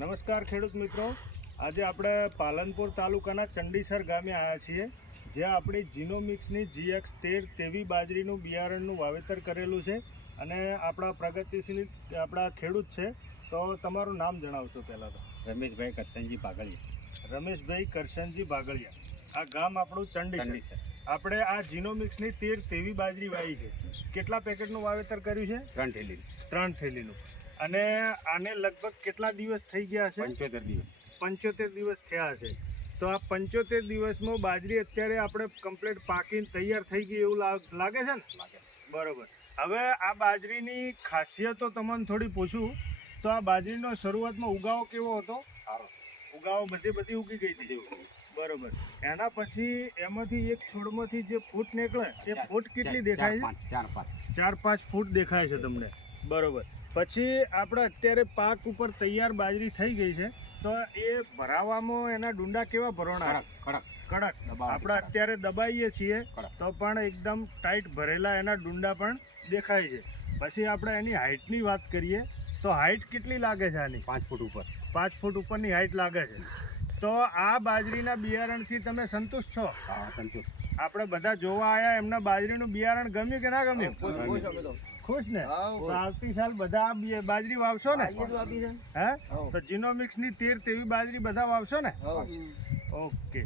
નમસ્કાર ખેડૂત મિત્રો. આજે આપણે પાલનપુર તાલુકાના ચંડીસર ગામે આવ્યા છીએ જ્યાં આપણી જીનોમિક્સની જીએક્સ તેર તેવી બાજરીનું બિયારણનું વાવેતર કરેલું છે અને આપણા પ્રગતિશીલ આપણા ખેડૂત છે. તો તમારું નામ જણાવશો પહેલાં તો. રમેશભાઈ કરશનજી પાગળિયા રમેશભાઈ કરશનજી બાગળિયા આ ગામ આપણું ચંડીસર. આપણે આ જીનોમિક્સની તેર તેવી બાજરી વાવી છે. કેટલા પેકેટનું વાવેતર કર્યું છે? ત્રણ થેલી ત્રણ થેલીનું. અને આને લગભગ કેટલા દિવસ થઈ ગયા છે? પંચોતેર દિવસ. પંચોતેર દિવસ થયા છે. તો આ પંચોતેર દિવસમાં બાજરી અત્યારે આપણે કમ્પ્લીટ પાકીને તૈયાર થઈ ગઈ એવું લાગ- છે ને? બરોબર. હવે આ બાજરીની ખાસિયતો તમને થોડી પૂછું. તો આ બાજરીનો શરૂઆતમાં ઉગાવો કેવો હતો? સારો. ઉગાવો બધી બધી ઉગી ગઈ હતી? બરોબર. એના પછી એમાંથી એક છોડમાંથી જે ફૂટ નીકળે એ ફૂટ કેટલી દેખાય છે? ચાર પાંચ. ચાર પાંચ ફૂટ દેખાય છે તમને. બરોબર. પછી આપણે અત્યારે પાક ઉપર તૈયાર બાજરી થઈ ગઈ છે તો એ ભરાવામાં એના ડુંડા કેવા ભરોણા કડક કડક. આપણે અત્યારે દબાઈએ છીએ તો પણ એકદમ ટાઈટ ભરેલા એના ડુંડા પણ દેખાય છે. પછી આપણે એની હાઇટની વાત કરીએ તો હાઇટ કેટલી લાગે છે આની? પાંચ ફૂટ ઉપર. પાંચ ફૂટ ઉપરની હાઇટ લાગે છે. તો આ બાજરીના બિયારણથી તમે સંતુષ્ટ છો? હા સંતોષ આપણે બધા જોવા આયા એમના બાજરીનું બિયારણ ગમ્યું કે ના ગમ્યું. ખુશ ને? આવતી સાલ બધા બાજરી વાવશો ને? હે? તો જીનોમિક્સની તેર તેવી બાજરી બધા વાવશો ને? ઓકે.